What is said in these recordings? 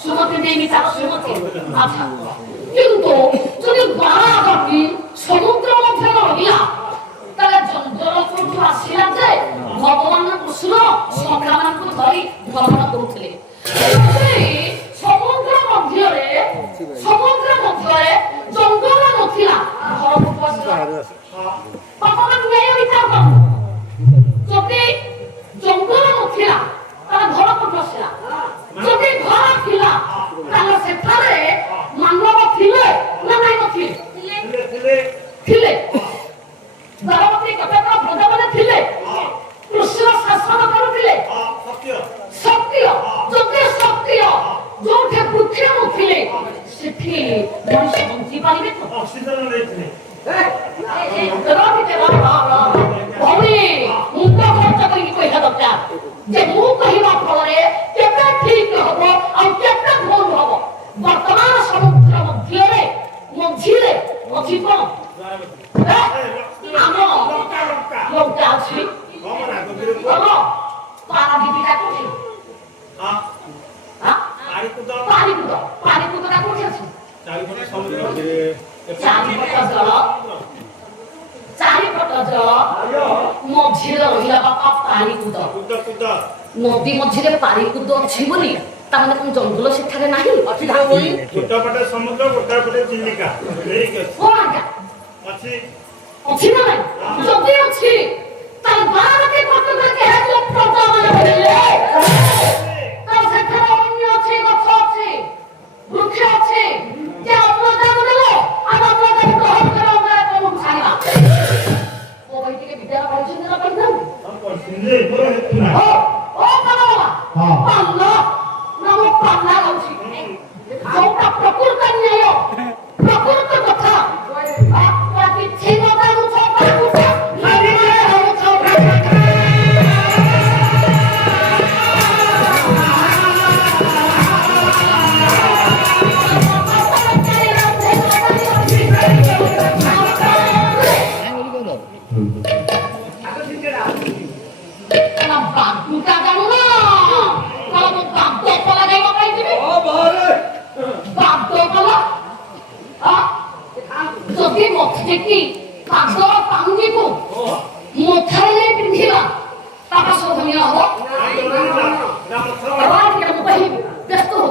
সুমতি দেবী তার সুমতি আচ্ছা কিন্তু যদি বাড়াবাড়ি সমুদ্র মধ্যে রহিলা তাহলে জলপটু আসিলা যে ভগবান কৃষ্ণ সংগ্রামକୁ ଧରି ଭ୍ରମଣ କରୁଥିଲେ ସମୁଦ୍ର ମଧ୍ୟରେ ଜଙ୍ଗଲ ନଥିଲା ଘରକୁ ପଶିଲା ପାଖକୁ ନେଇ ବିଚାର କର ଯଦି ଜଙ୍ଗଲ ନଥିଲା ତାହେଲେ ଘରକୁ ପଶିଲା ଯଦି ଘର ଥିଲା ତାହେଲେ ସେଠାରେ ମାନବ ଥିଲେ ନା ନାଇଁ ନଥିଲେ ଥିଲେ ଦ୍ୱାରବତୀ କଟକ ବ୍ରଜମାନେ ଥିଲେ କୃଷ୍ଣ ଶାସନ କରୁଥିଲେ ସତ୍ୟ ଯଦି ସତ୍ୟ ଯୋଉଠି ବୃକ୍ଷ ନଥିଲେ ସେଠି ମଣିଷ ବଞ୍ଚି ପାରିବେ ଅକ୍ସିଜେନ ନେଇଥିଲେ ଭଉଣୀ ମୁଣ୍ଡ ଖର୍ଚ୍ଚ କରିକି କହିବା ଦରକାର ଯେ ମୁଁ କହିବା ଫଳରେ କେତେ ଠିକ ହବ ଆଉ କେତେ ଭୁଲ ହବ ବର୍ତ୍ତମାନ ସମୁଦ୍ର ମଝିରେ ଅଛି କଣ ଆମ ଲଙ୍କା ଅଛି ପାରାଦୀପଟା କୋଉଠି ପାଣିକୁଦଟା କୋଉଠି ଅଛି ଚାରିପଟ ଜଳ ମଝିରେ ରହିଲା ବାପା ପାଣିକୁଦ ନଦୀ ମଝିରେ ପାଣିକୁଦ ଅଛି ବୋଲି ତାମାନେ କଣ ଜଙ୍ଗଲ ସେଠାରେ ନାହିଁ ଗୋଟାପଟେ ସମୁଦ୍ର ଗୋଟାପଟେ ଚିଲିକା ଅଛି ନା ନାହିଁ ଯଦି ଅଛି ତାହେଲେ ବାରଟି ପଟରେ କେହେତୁ ପ୍ରଜାମାନେ ବଢିଲେ ତାହେଲେ ସେଠାରେ ଅନ୍ୟ ଅଛି ଗଛ ଅଛି ବୃକ୍ଷ ଅଛି ଯେ ଅମ୍ଳଜାନ ଦେଲେ ଆଉ ଅମ୍ଳଜାନ ଗ୍ରହଣ କରି ଅଙ୍ଗାରକାମ୍ଳ କୋଉଠୁ ଛାଡ଼ିଲା ଓ ଭାଇ ଟିକେ ବିଦ୍ୟାଳୟ ପଢିଛନ୍ତି ନା ପଢିନାହାନ୍ତି ପାଲା ନାମ ପାଲା ଅଛି ଯୋଉଟା ପ୍ରକୃତ ନ୍ୟାୟ ପ୍ରକୃତ କଥା କିଛି ନ ଜାଣୁଛ ଯଦି ମଥେକି ପାଦର ପାଞ୍ଜିକୁ ମଥାରେ ନେଇ ପିନ୍ଧିବା ତାହା ଶୋଭନୀୟ ହବ ବ୍ୟସ୍ତ ହବ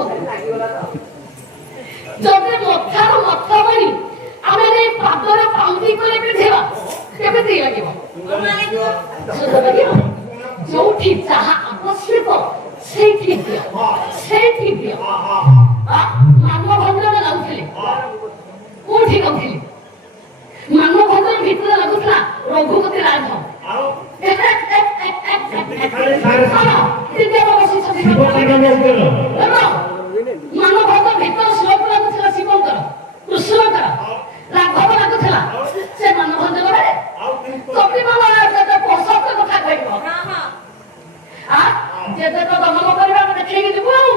ଯଦି ମଥାର ମଥ କରି ଆମେ ନେଇ ପାଦରେ ପାଞ୍ଜି କରି ପିନ୍ଧିବା କେମିତି ଲାଗିବ ଯୋଉଠି ଯାହା ଆବଶ୍ୟକ ସେଇଠି ଦିଅ ମାନଭଞ୍ଜନ ଲାଗୁଥିଲେ କୋଉଠି ଲାଗୁଥିଲେ ମାନଭଞ୍ଜନ ଭିତରେ ଲାଗୁଥିଲା ରଘୁପତି ରାଜ ମାନଭଞ୍ଜ ଭିତରେ ଶିଳକୁ ଲାଗୁଥିଲା ଶିବଙ୍କର କୃଷ୍ଣଙ୍କର ରାଘବ ଲାଗୁଥିଲା ସେ ମାନଭଞ୍ଜନରେ ସତ୍ୟ କଥା କହିବ ଯେତେ ତ ଦମନ କରିବା ଆମେ ଦେଖେଇକି ଯିବୁ ଆଉ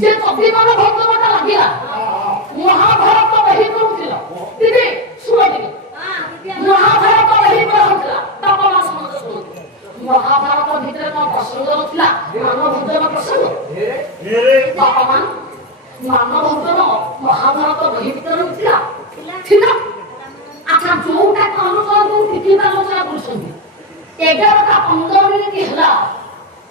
যে অভিমান ভক্তটা লাগিলা মহাভারত বহি করুছিল দিদি শুনো দিদি মহাভারত বহি করুছিল তাপনা সমাজ শুনো মহাভারত ভিতরে কোন প্রসঙ্গ নথিলা মানবভঞ্জন প্রসঙ্গ তাপমান মানবভঞ্জন মহাভারত বহি ভিতরে নথিলা ଥିଲା আচ্ছা ଯୋଉଟା ଅନୁସରଣ ତିଥିଟା ଆଲୋଚନା କରୁଛନ୍ତି 11ଟା 15 ମିନିଟ୍ ହେଲା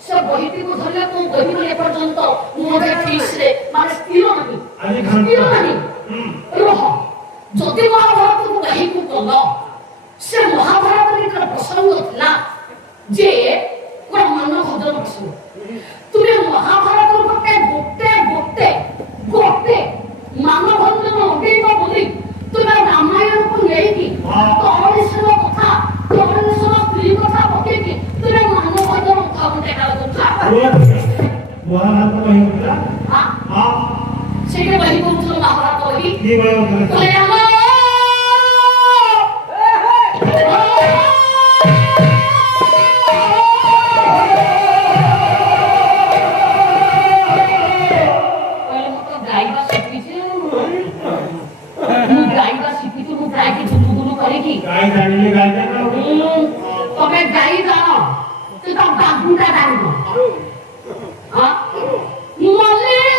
ସେ ବହିଟିକୁ ଧରିଲେ କୋଉ ବହି ଏପର୍ଯ୍ୟନ୍ତ ମୁହଁରେ ଠିକରେ ମାନେ ସ୍ଥିର ନାହିଁ ରହ ଯଦି ମହାଭାରତକୁ ବହିକୁ କଲ ସେ ମହାଭାରତ ଭିତରେ ପ୍ରସଙ୍ଗ ଥିଲା ଯେ କୋଉ ମାନଭଞ୍ଜନ ପ୍ରସଙ୍ଗ ତୁମେ ମହାଭାରତ ଗୋଟେ ମାନଭଞ୍ଜନ ଅଟେଇବ ବୋଲି ତୁମେ ରାମାୟଣକୁ ନେଇକି କୌଣସିର କଥା କୌଣସିର ସ୍ତ୍ରୀ କଥା ପକେଇକି ତୁମେ ମାନଭଞ୍ଜନ ଉଠାଉଟେ ମହାଭାରତ ବହି ହଉଥିଲା ସେଇଟା ବହି କରୁଥିଲ ମହାଭାରତ ବହି ଗାଈ ଜାଣିଲେ ଗାଈ ଗାଈ ଜାଣ ସେ ତ ବାବୁଟା ଜାଣିବ ମଲ୍ଲିକା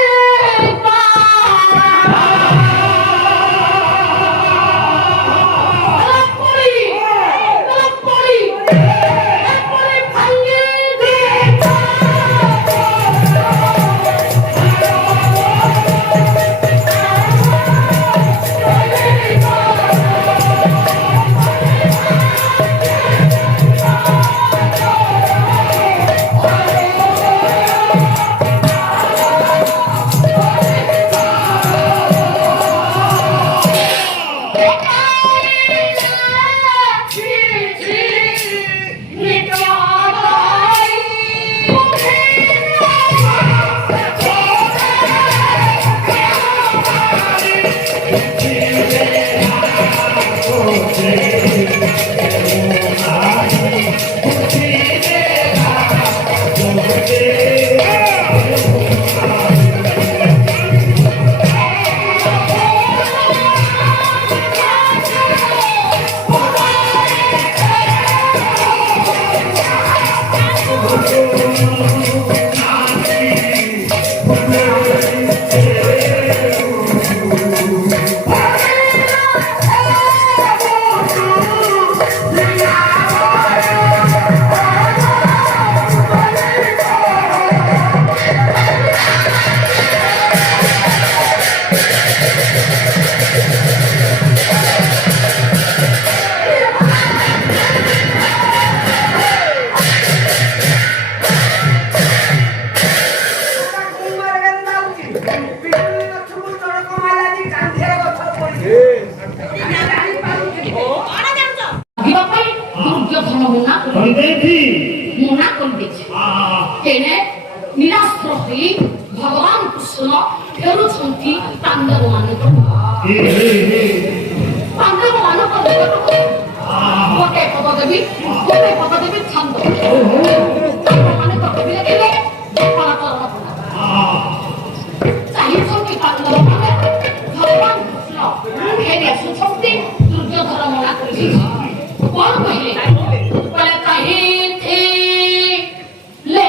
भगवान कृष्ण फेरुछन्ति पाण्डव मानक गोटे पद देवी छंद माने कविले देले चाहिछन्ति पाण्डव माने भगवान कृष्ण फेरि आସୁछन्ति दुर्योधन मना करिछि कोन कहिले बोले चाहिथि ले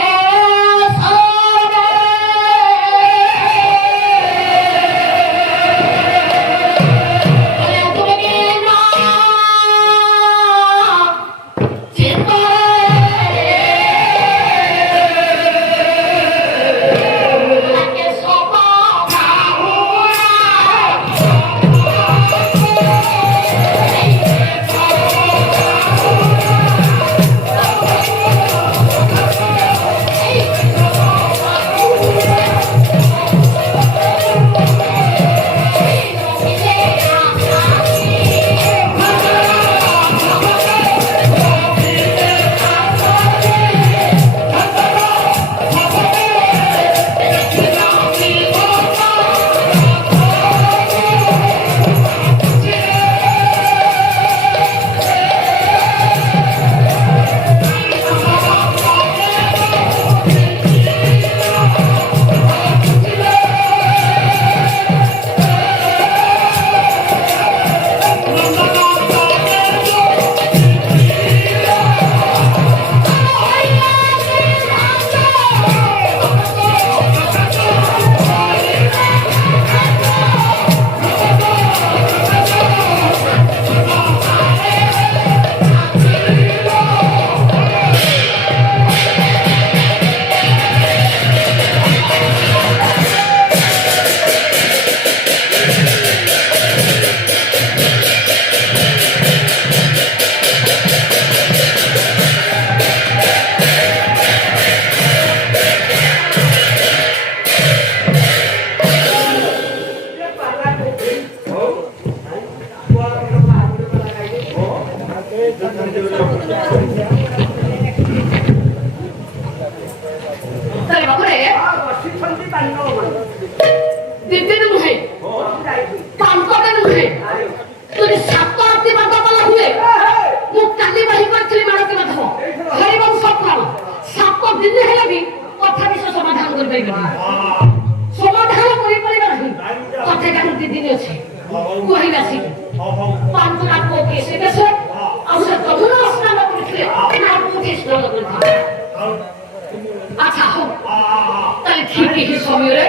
ଏହି ସମୟରେ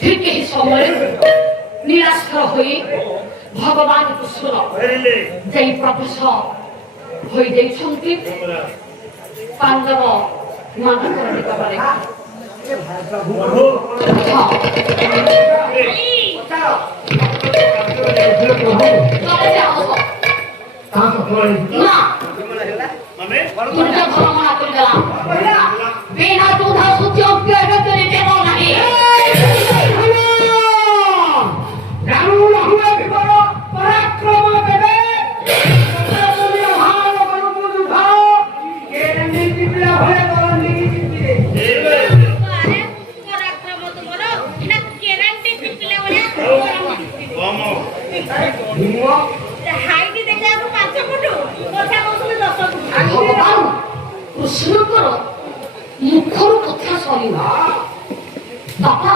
ଠିକ୍ ଏହି ସମୟରେ ନିରାଶ୍ର ହୋଇ ଭଗବାନ କୃଷ୍ଣ ଯେଇ ପ୍ରଫେସର ହୋଇଯାଇଛନ୍ତି ପାଣ୍ଡବ ମାନଙ୍କର ନିକଟରେ। ବିନା ଦୁଧ ସୂର୍ଯ୍ୟ କରି ଦେବ ନାହିଁ। ପରାକ୍ରମ ଦେବେ ଭଗବାନ କୃଷ୍ଣଙ୍କର ମୁଖରୁ କଥା ସରିଲା। ବାପା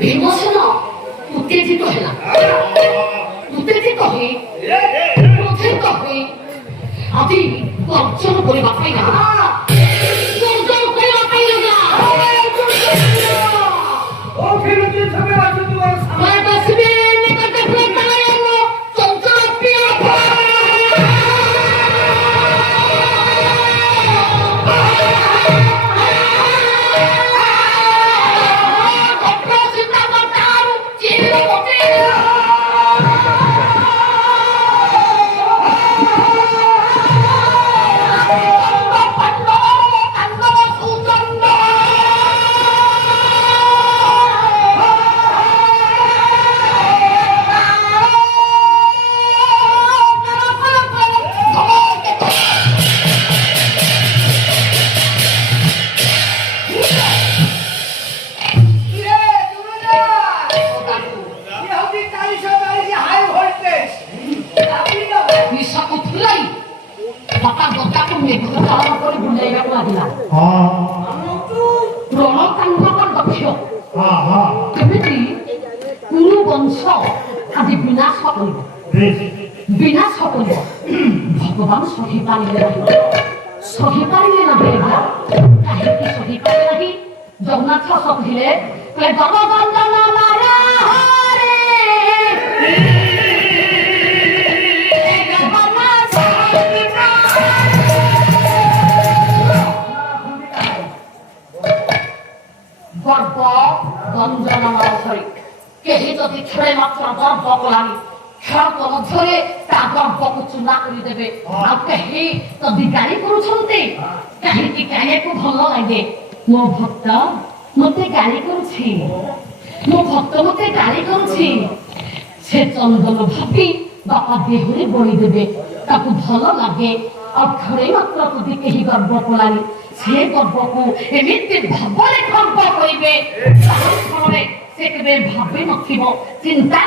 ଭୀମସେନ ଉତ୍ତେଜିତ ହେଲା। ଉତ୍ତେଜିତ ହୋଇ କ୍ରୋଧିତ ହୋଇ ଆଜି ଗର୍ଜନ କରିବା ପାଇଁ ଲାଗିଲା। ଗର୍ଜନ କରିବା ପାଇଁ ଲାଗିଲା। भगवान सही पारिले नहीं काहेकि सही पारे नहीं जगन्नाथ सखिले कहे जगवंदन मारा हरे गर्व गंजन मारी केही जदि छड़े मात्र गर्व कलानी क्षणक मध्य गर्वको चूना करदेवे आई तभी गाड़ी करुँचे कहीं गायक भल लगे मो भक्त मत गाड़ी करुँची मो भक्त मत गाड़ी करुँची से चंदन भाभी बापा देहरे बोलीदेवे भल लगे आड़े मात्र कभी कहीं गर्व कलानी से गर्व को एमती भाव गर्व करे भावी चिंता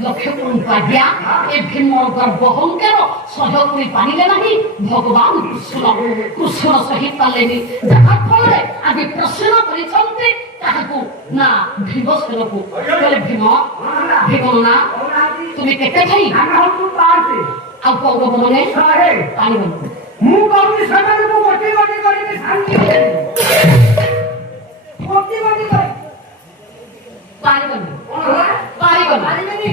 लक्ष्य करूँ आज्ञा ए भीम गर्व अहंकार सह्य भगवान कृष्ण कृष्ण सही पारे जहाँ फल आज प्रश्न भीमसेन को भीम भीमना तुम के भाई कौरव मैंने पारिबनी